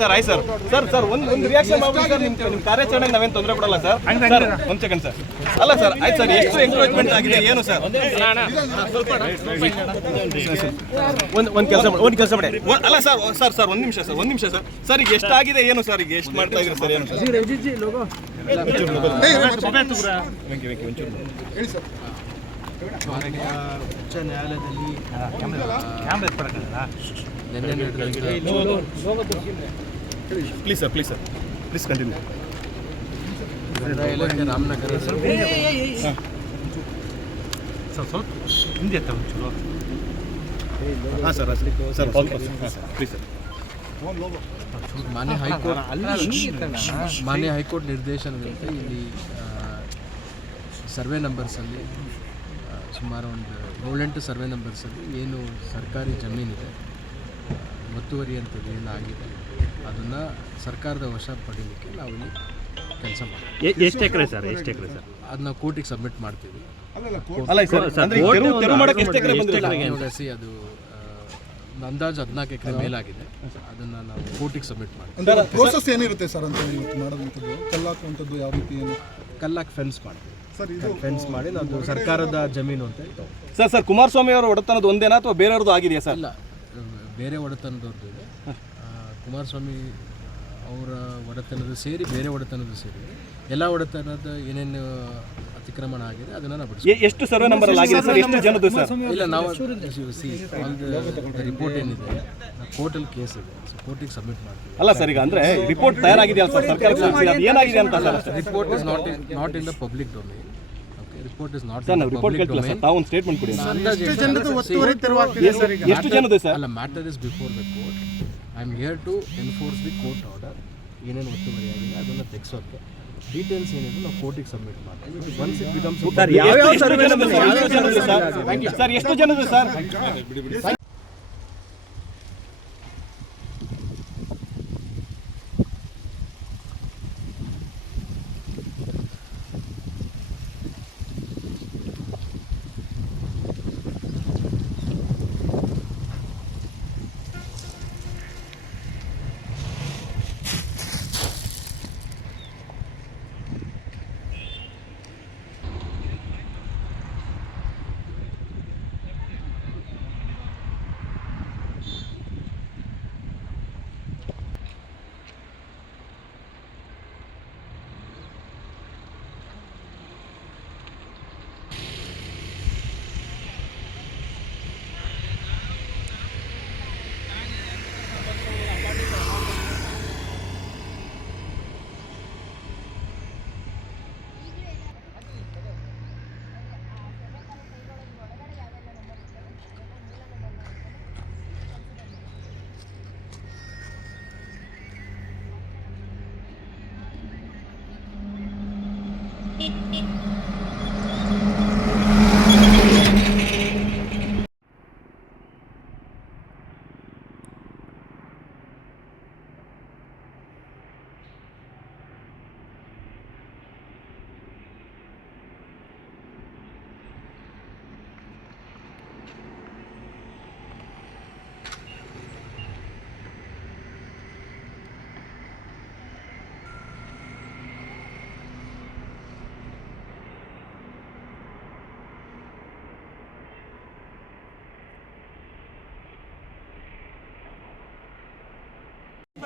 Sir ಆಯ್ತು sir. Sir sir ಒಂದು ಒಂದು ರಿಯಾಕ್ಷನ್ ಮಾಡ್ಬಿಡಿ ಸರ್ ನಿಮ್ಮ ನಿಮ್ಮ ಕಾರ್ಯಾಚರಣೆಗೆ ನಾವೇನು ತೊಂದರೆ ಕೊಡಲ್ಲ ಸರ್. ಸರ್ ಒಂದು ಸೆಕೆಂಡ್ ಸರ್. ಅಲ್ಲ ಸರ್ ಆಯ್ತು ಸರ್ ಎಷ್ಟು ಎಂಕ್ರೋಚ್ಮೆಂಟ್ ಆಗಿದೆ ಏನು ಸರ್? ಒಂದು ಒಂದು ಕೆಲಸ ಒಂದು ಕೆಲಸ ಮಾಡಿ. ಅಲ್ಲ ಸರ್ ಸರ್ ಸರ್ ಒಂದು ನಿಮಿಷ ಸರ್ ಒಂದು ನಿಮಿಷ ಸರ್. ಸರ್ ಈಗ ಎಷ್ಟಾಗಿದೆ ಏನು ಸರ್ ಈಗ ಎಷ್ಟು ಮಾಡ್ತಾ ಇದ್ದೀರಿ ಸರ್ ಏನು sir? Venki Venki camera camera ಉಚ್ಚ ನ್ಯಾಯಾಲಯದಲ್ಲಿ ನಿನ್ನೆ ನಡೆದಂಥ please sir please sir please continue Ramanagara ಹಾಂ ಸರ್ ಸರ್ ಹಾಂ ಸರ್ ಪ್ಲೀಸ್ ಸರ್ ಮಾನ್ಯ ಹೈಕೋರ್ಟ್ ಮಾನ್ಯ ಹೈಕೋರ್ಟ್ ನಿರ್ದೇಶನದಂತೆ ಇಲ್ಲಿ ಸರ್ವೆ ನಂಬರ್ಸಲ್ಲಿ ಸುಮಾರು ಒಂದು ಏಳೆಂಟು ಸರ್ವೆ ನಂಬರ್ಸಲ್ಲಿ ಏನು ಸರ್ಕಾರಿ ಜಮೀನಿದೆ ಒತ್ತುವರಿ ಅಂತದ್ದು ಏನಾಗಿದೆ ಅದನ್ನು ಸರ್ಕಾರದ ವಶ ಪಡೀಲಿಕ್ಕೆ ನಾವು ಇಲ್ಲಿ ಕೆಲಸ ಮಾಡ್ತೀವಿ. ಎಷ್ಟು ಎಕರೆ ಸರ್ ಎಷ್ಟು ಎಕರೆ ಸರ್? ಅದನ್ನ ಕೋರ್ಟಿಗೆ ಸಬ್ಮಿಟ್ ಮಾಡ್ತೀವಿ. ಸರ್ ಸಿ ಅದು ಆ, ಅಂದಾಜು ಹದಿನಾಲ್ಕು ಎಕರೆ ಮೇಲಾಗಿದೆ. ಅದನ್ನು ನಾವು ಕೋರ್ಟಿಗೆ ಸಬ್ಮಿಟ್ ಮಾಡ್ತೀವಿ. ಅಂದ್ರೆ ಪ್ರೋಸೆಸ್ ಏನಿರುತ್ತೆ ಸರ್ ಅಂತ ಇವತ್ತು ಮಾಡೋದಂಥದ್ದು ಕಲ್ಲಾಕುವಂಥದ್ದು ಯಾವ ರೀತಿ ಏನು? ಕಲ್ಲಾಕ್ ಫೆನ್ಸ್ ಮಾಡ್ತೀವಿ. ಸರ್ ಇದು ಫೆನ್ಸ್ ಮಾಡಿ ನಾವು ಸರ್ಕಾರದ ಜಮೀನು ಅಂತ ಹೇಳ್ತಾವೆ ಸರ್ ಸರ್ ಕುಮಾರಸ್ವಾಮಿ ಅವರ ಒಡೆತನದ ಒಂದೇನಾ ಅಥವಾ ಬೇರೆಯವ್ರದ್ದು ಆಗಿದೆಯಾ ಸರ್? ಇಲ್ಲ ಬೇರೆ ಒಡೆತನದವ್ರದ್ದು ಇದೆ. ಕುಮಾರಸ್ವಾಮಿ ಅವರ ಒಡೆತನದ ಸೇರಿ ಬೇರೆ ಒಡೆತನದ ಸೇರಿ ಎಲ್ಲ ಒಡೆತನದ ಏನೇನು ಅತಿಕ್ರಮಣ ಆಗಿದೆ ಅದನ್ನ ನಾವು ಎಷ್ಟು ಸರ್ವೆ ನಂಬರ್ ಅಲ್ಲಿ ಆಗಿದೆ ಸರ್? ಎಷ್ಟು ಜನದ್ದು ಸರ್? ಇಲ್ಲ ನಾವು ಸಿ ರಿಪೋರ್ಟ್ ಏನಿದೆ? ಕೋರ್ಟಲ್ ಕೇಸ್ ಇದೆ. ಸೊ ಕೋರ್ಟಿಗೆ ಸಬ್ಮಿಟ್ ಮಾಡ್ತೀವಿ. ಅಲ್ಲ ಸರ್ ಈಗ ಅಂದ್ರೆ ರಿಪೋರ್ಟ್ ತಯಾರಾಗಿದೆಯಲ್ಲ ಸರ್? ಸರ್ಕಾರ ಏನಾಗಿದೆ ಅಂತ sir? Report is not not in the public domain report is not sir ನಾವು ರಿಪೋರ್ಟ್ ಕೇಳ್ತಿಲ್ಲ ಸರ್ ತಾವು ಒಂದು ಸ್ಟೇಟ್ಮೆಂಟ್ ಕೊಡಿ ಎಷ್ಟು ಎಷ್ಟು ಜನದ್ದು ಸರ್ ಅಲ್ಲ matter is before the court I am here to enforce the court order ಏನೇನು ಒತ್ತುವರಿ ಆಗಿದೆ ಅದನ್ನು ತೆಗೆಸೋಕ್ಕೆ ಡೀಟೇಲ್ಸ್ ಏನಿದೆ ನಾವು ಕೋರ್ಟಿಗೆ ಸಬ್ಮಿಟ್ ಮಾಡ್ತೀವಿ ಒನ್ಸ್ ಇಟ್ ಬಿಕಮ್ಸ್ ಸರ್? ಎಷ್ಟು ಜನದ ಸರ್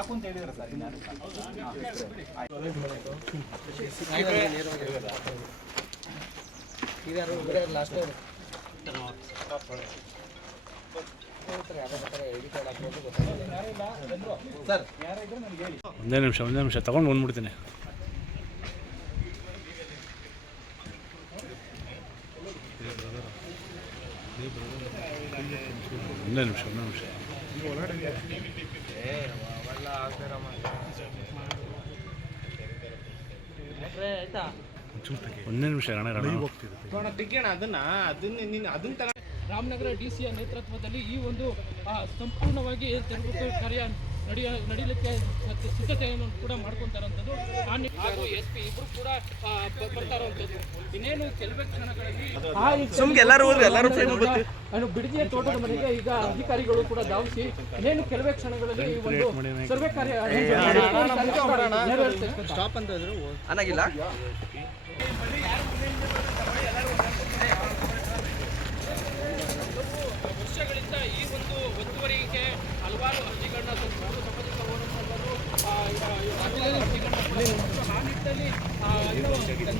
ಸರ್ ಅಂತ ಸರ್ ಒಂದೇ ನಿಮಿಷ ಒಂದೇ ನಿಮಿಷ ತಗೊಂಡು ಬಂದ್ಬಿಡ್ತೀನಿ. ಒಂದೇ ನಿಮಿಷ ಒಂದೇ ನಿಮಿಷ. ಒಂದೇ ನಿಮಿಷ ರಾಮನಗರ ಡಿ ಸಿಯ ನೇತೃತ್ವದಲ್ಲಿ ಈ ಒಂದು ಸಂಪೂರ್ಣವಾಗಿ ತೆರವು ಕಾರ್ಯ ನಡೆಯ ನಡೀಲಿಕ್ಕೆ ಮತ್ತು ಸಿದ್ಧತೆಯನ್ನು ಕೂಡ ಮಾಡ್ಕೊತಾರಂಥದ್ದು ಆ ಹಾಗೂ ಎಸ್ ಪಿ ಇಬ್ಬರು ಕೂಡ ಬರ್ತಾರಂಥದ್ದು ಇನ್ನೇನು ಕೆಲವೇ ಕ್ಷಣಗಳಲ್ಲಿ ಆ ಎಲ್ಲರೂ ಏನು ಬಿಡದಿಯ ತೋಟದ ಮನೆಗೆ ಈಗ ಅಧಿಕಾರಿಗಳು ಕೂಡ ಧಾವಿಸಿ ಇನ್ನೇನು ಕೆಲವೇ ಕ್ಷಣಗಳಲ್ಲಿ ಈ ಒಂದು ಸರ್ವೆ ಕಾರ್ಯ ನೆರವೇರುತ್ತೆ ವರ್ಷಗಳಿಂದ ಈ ಒಂದು ಒತ್ತುವರಿಗೆ ಹಲವಾರು ಅರ್ಜಿಗಳನ್ನ ಸಲ್ಲಿಸಿದ್ರು ಸಾಮಾಜಿಕ ಹೋರಾಟಗಾರರು ಆ, ಆ, ಅರ್ಜಿಗಳನ್ನ ಕೂಡ ಸಲ್ಲಿಸಿದ್ರು. ಆ ನಿಟ್ಟಿನಲ್ಲಿ ಆ, ಏನು ಕಂದಾಯ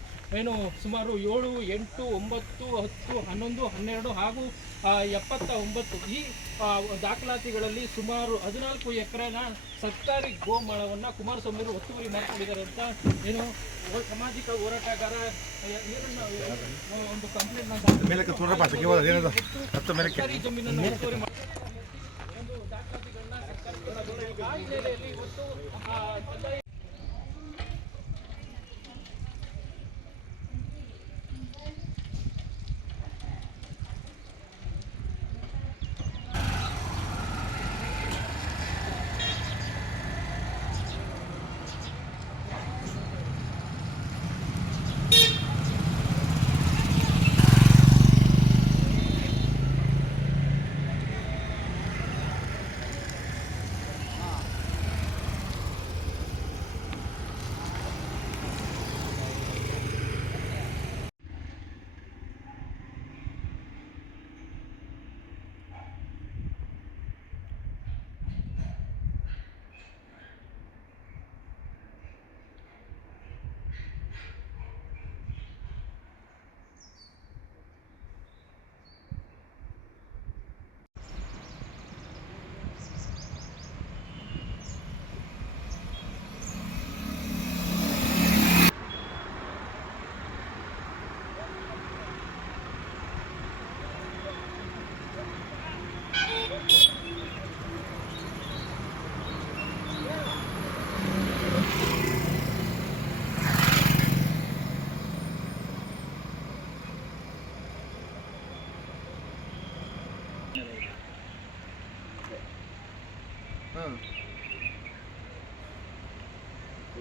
ಏನು ಸುಮಾರು ಏಳು ಎಂಟು ಒಂಬತ್ತು ಹತ್ತು ಹನ್ನೊಂದು ಹನ್ನೆರಡು ಹಾಗೂ ಎಪ್ಪತ್ತ ಒಂಬತ್ತು ಈ ದಾಖಲಾತಿಗಳಲ್ಲಿ ಸುಮಾರು ಹದಿನಾಲ್ಕು ಎಕರೆನ ಸರ್ಕಾರಿ ಗೋಮಾಳವನ್ನು ಕುಮಾರಸ್ವಾಮಿ ಅವರು ಒತ್ತುವರಿ ಮಾಡಿಕೊಂಡಿದ್ದಾರೆ ಅಂತ ಏನು ಸಾಮಾಜಿಕ ಹೋರಾಟಗಾರ ಒಂದು ಕಂಪ್ಲೇಂಟ್ ಸರ್ಕಾರಿ ಜಮೀನನ್ನು ಒತ್ತುವರಿ ಮಾಡಿ ಒಂದು ದಾಖಲಾತಿಗಳನ್ನ ಸರ್ಕಾರಕ್ಕೆ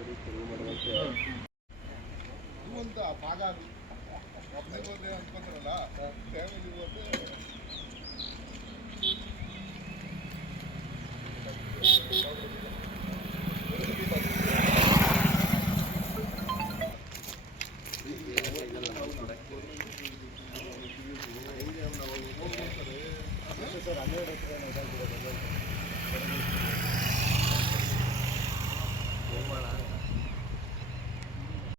ಸೇರಿ ತೆರವು ಮಾಡುವಂತೆ. ಭಾಗ ಅನ್ಕೊಂತಾರಲ್ಲ ಫ್ಯಾಮಿಲಿ ಹೋದ್ರೆ